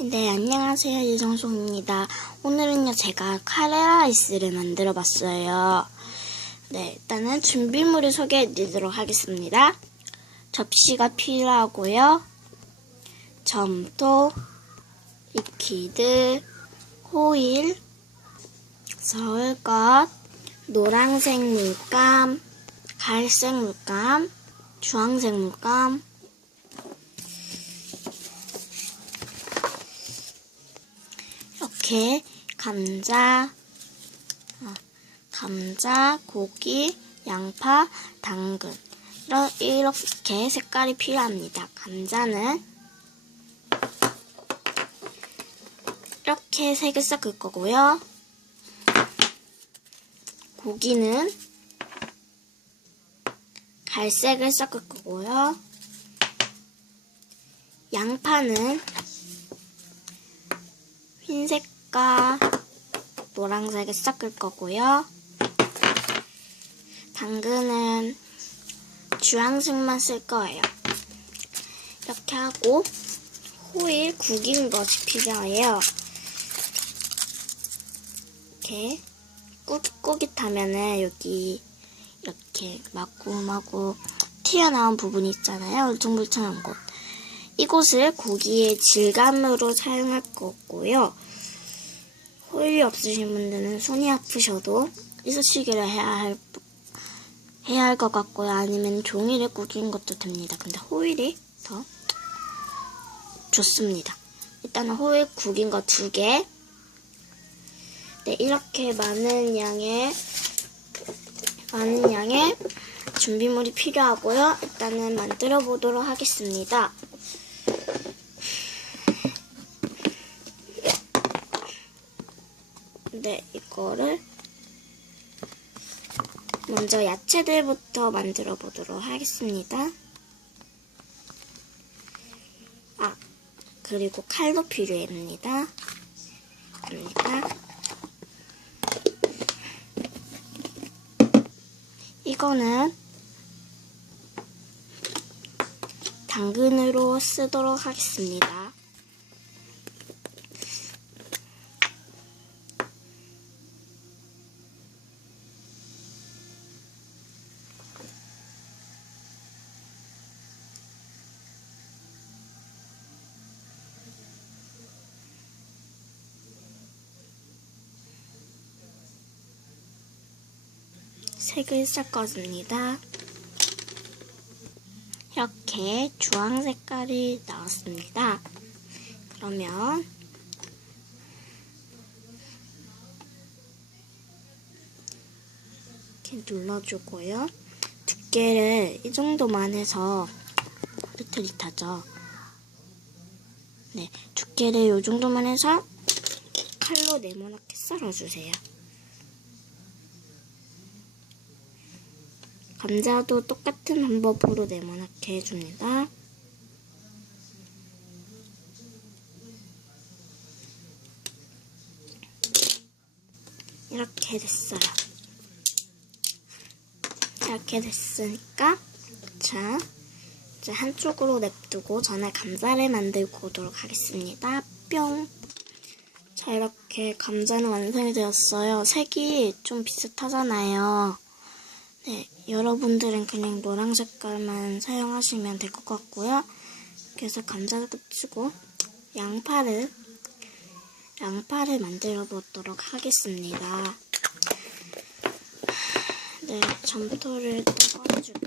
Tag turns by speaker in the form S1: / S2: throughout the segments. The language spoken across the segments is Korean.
S1: 네, 안녕하세요. 이정송입니다. 오늘은요, 제가 카레라이스를 만들어 봤어요. 네, 일단은 준비물을 소개해 드리도록 하겠습니다. 접시가 필요하고요. 점토, 리퀴드, 호일, 서울것, 노란색 물감, 갈색 물감, 주황색 물감, 게 감자, 어, 감자, 고기, 양파, 당근 이렇게 색깔이 필요합니다. 감자는 이렇게 색을 섞을 거고요. 고기는 갈색을 섞을 거고요. 양파는 흰색 과 노란색을 섞을 거고요. 당근은 주황색만 쓸 거예요. 이렇게 하고 호일 구긴 것이 필요해요. 이렇게 꾸깃꾸깃하면은 여기 이렇게 마구마구 튀어나온 부분이 있잖아요. 울퉁불퉁한 곳. 이곳을 고기의 질감으로 사용할 거고요. 호일이 없으신 분들은 손이 아프셔도 이쑤시개를 해야 할 해야 할 것 같고요. 아니면 종이를 구긴 것도 됩니다. 근데 호일이 더 좋습니다. 일단은 호일 구긴 거 두 개. 네, 이렇게 많은 양의 많은 양의 준비물이 필요하고요. 일단은 만들어 보도록 하겠습니다. 네, 이 거를 먼저 야채들부터 만들어 보도록 하겠습니다. 아, 그리고 칼도 필요합니다. 갑니다. 이거는 당근으로 쓰도록 하겠습니다. 색을 섞어줍니다. 이렇게 주황 색깔이 나왔습니다. 그러면 이렇게 눌러주고요. 두께를 이 정도만 해서 흐릿흐릿하죠. 네, 두께를 이 정도만 해서 칼로 네모나게 썰어주세요. 감자도 똑같은 방법으로 네모나게 해줍니다. 이렇게 됐어요. 이렇게 됐으니까 자 이제 한쪽으로 냅두고 전에 감자를 만들고 오도록 하겠습니다. 뿅. 자 이렇게 감자는 완성이 되었어요. 색이 좀 비슷하잖아요. 네, 여러분들은 그냥 노란 색깔만 사용하시면 될 것 같고요. 그래서 감자를 꽂히고 양파를 양파를 만들어 보도록 하겠습니다. 네, 점토를 또 꺼내줄게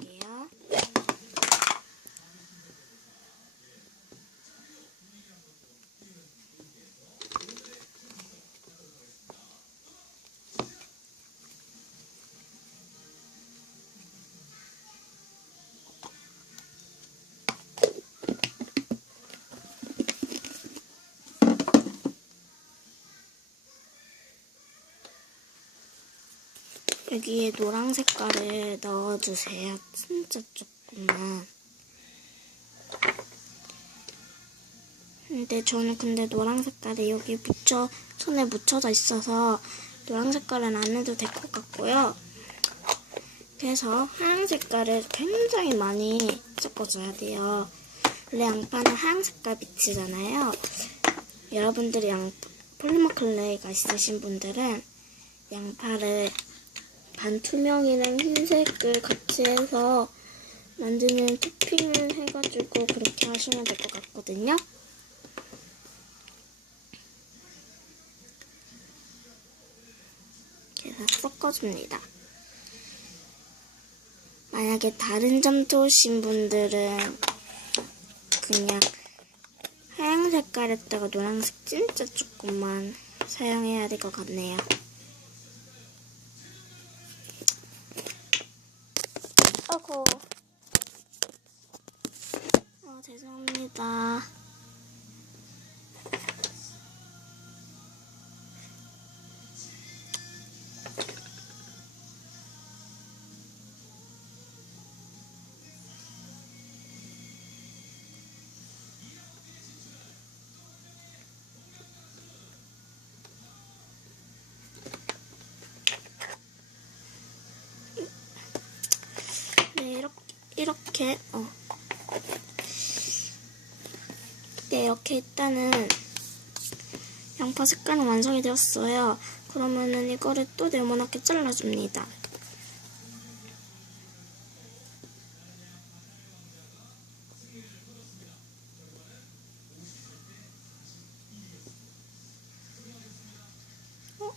S1: 여기에 노란 색깔을 넣어주세요. 진짜 조금만. 근데 저는 근데 노란 색깔이 여기 묻혀 손에 묻혀져 있어서 노란 색깔은 안 해도 될 것 같고요. 그래서 하얀 색깔을 굉장히 많이 섞어줘야 돼요. 원래 양파는 하얀 색깔 빛이잖아요. 여러분들이 양 폴리머 클레이가 있으신 분들은 양파를 반투명이랑 흰색을 같이 해서 만드는 토핑을 해가지고 그렇게 하시면 될 것 같거든요. 그래서 섞어줍니다. 만약에 다른 점토신 분들은 그냥 하얀 색깔에다가 노란색 진짜 조금만 사용해야 될 것 같네요. 어고. 어, 죄송합니다. 네, 이렇게, 어. 네, 이렇게 일단은 양파 색깔은 완성이 되었어요. 그러면은 이거를 또 네모나게 잘라줍니다. 어?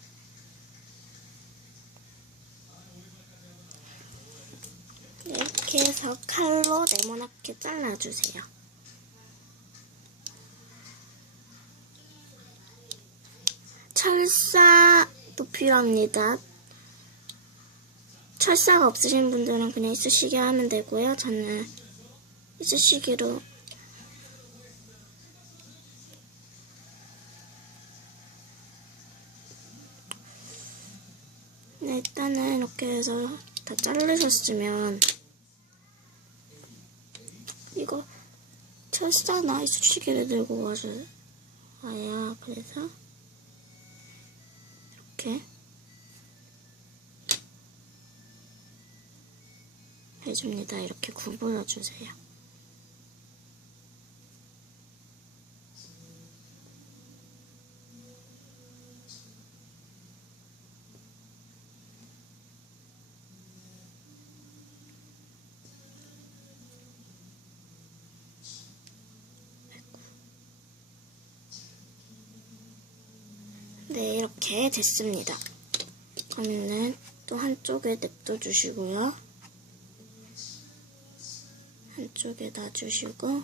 S1: 네, 이렇게 해서 칼로 네모나게 잘라주세요. 철사도 필요합니다. 철사가 없으신 분들은 그냥 이쑤시개 하면 되고요. 저는 이쑤시개로 네, 일단은 이렇게 해서 다 자르셨으면 이거 철사나 이쑤시개를 들고 와서 와야 그래서 이렇게 해줍니다. 이렇게 구부려 주세요. 네, 이렇게 됐습니다. 그러면은 또 한쪽에 냅둬 주시고요. 한쪽에 놔주시고.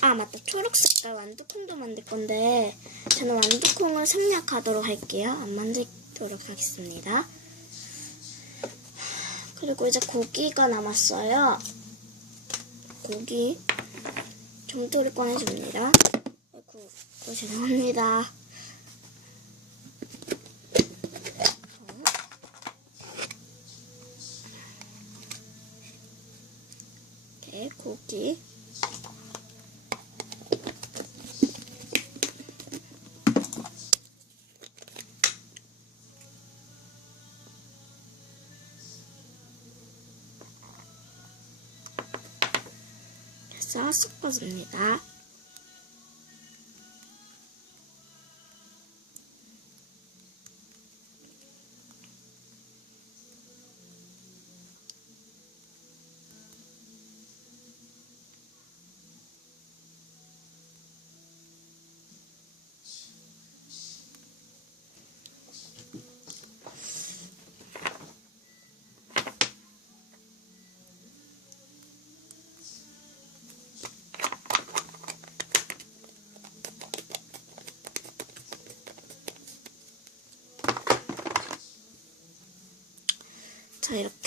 S1: 아 맞다. 초록 색깔 완두콩도 만들 건데 저는 완두콩을 생략하도록 할게요. 안 만들도록 하겠습니다. 그리고 이제 고기가 남았어요. 고기 점토를 꺼내줍니다. 아이고, 죄송합니다 해서 섞어줍니다.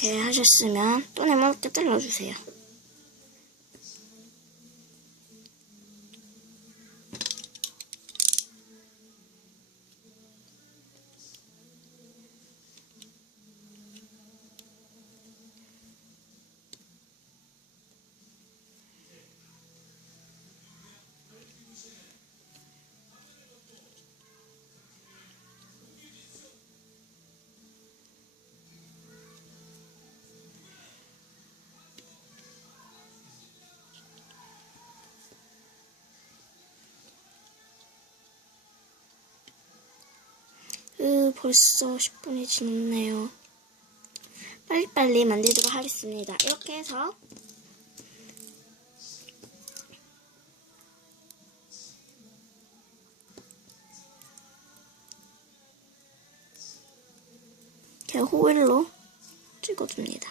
S1: 이렇게 하셨으면 또 네모나게 잘라주세요. 어, 벌써 10분이 지났네요. 빨리빨리 만들도록 하겠습니다. 이렇게 해서 이렇게 호일로 찍어줍니다.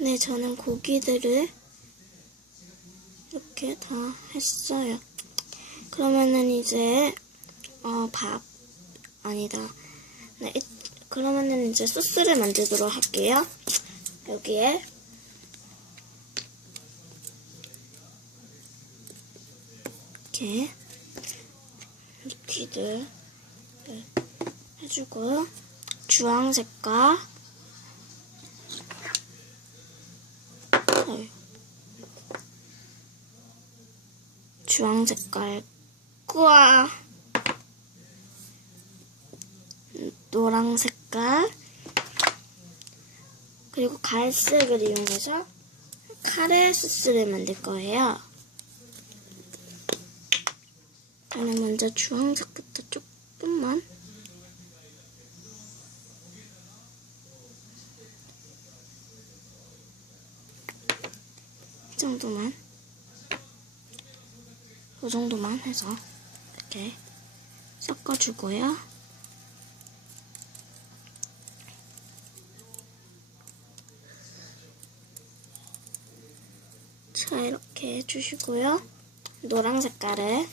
S1: 네, 저는 고기들을 이렇게 다 했어요. 그러면은 이제 어, 밥. 아니다. 네, 이- 그러면은 이제 소스를 만들도록 할게요. 여기에. 이렇게. 리퀴드 네, 해주고. 주황 색깔 네. 주황 색깔. 꾸아 노랑 색깔. 그리고 갈색을 이용해서 카레 소스를 만들 거예요. 저는 먼저 주황색부터 조금만. 이 정도만 이 정도만 해서 이렇게 섞어주고요. 자 이렇게 해주시고요. 노랑 색깔을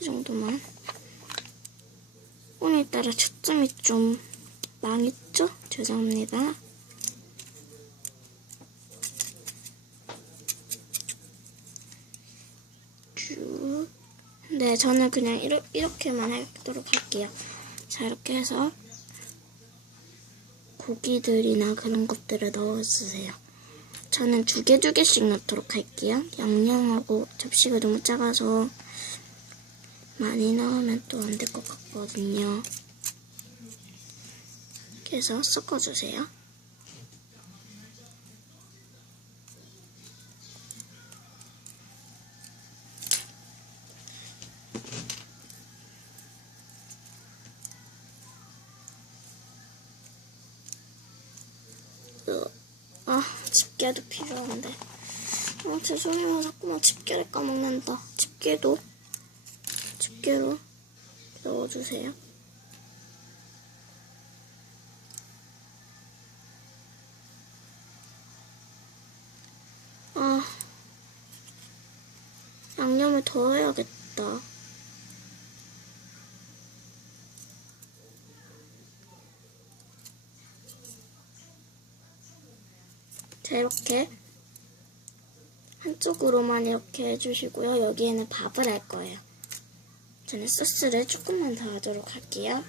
S1: 이 정도만 오늘따라 초점이 좀 망했죠? 죄송합니다. 쭉. 네, 저는 그냥 이렇, 이렇게만 하도록 할게요. 자, 이렇게 해서 고기들이나 그런 것들을 넣어주세요. 저는 두 개, 두 개씩 넣도록 할게요. 양념하고 접시가 너무 작아서 많이 넣으면 또 안 될 것 같거든요. 이렇게 해서 섞어주세요. 으, 아, 집게도 필요한데. 아, 죄송해요. 자꾸만 집게를 까먹는다. 집게도 집게로 넣어주세요. 아, 양념을 더 해야겠다. 자, 이렇게 한쪽으로만 이렇게 해주시고요. 여기에는 밥을 할 거예요. 저는 소스를 조금만 더 하도록 할게요.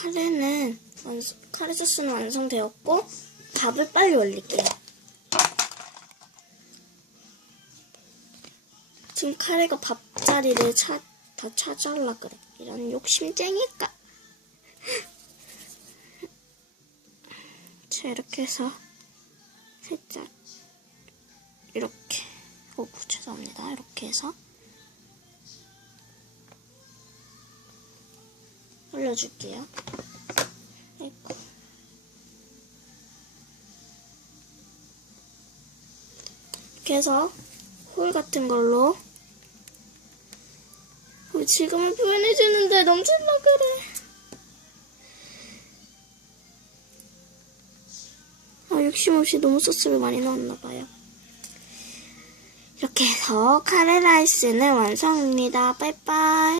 S1: 카레는 완성, 카레 소스는 완성되었고 밥을 빨리 올릴게요. 지금 카레가 밥자리를 차, 다 차지하려 그래. 이런 욕심쟁이가. 자 이렇게 해서 살짝 이렇게 오 죄송합니다. 이렇게 해서 올려줄게요. 아이고. 이렇게 해서 홀 같은 걸로 어, 지금은 표현해주는데 넘친다 그래. 아 욕심 없이 너무 소스를 많이 넣었나봐요. 이렇게 해서 카레라이스는 완성입니다. 빠이빠이.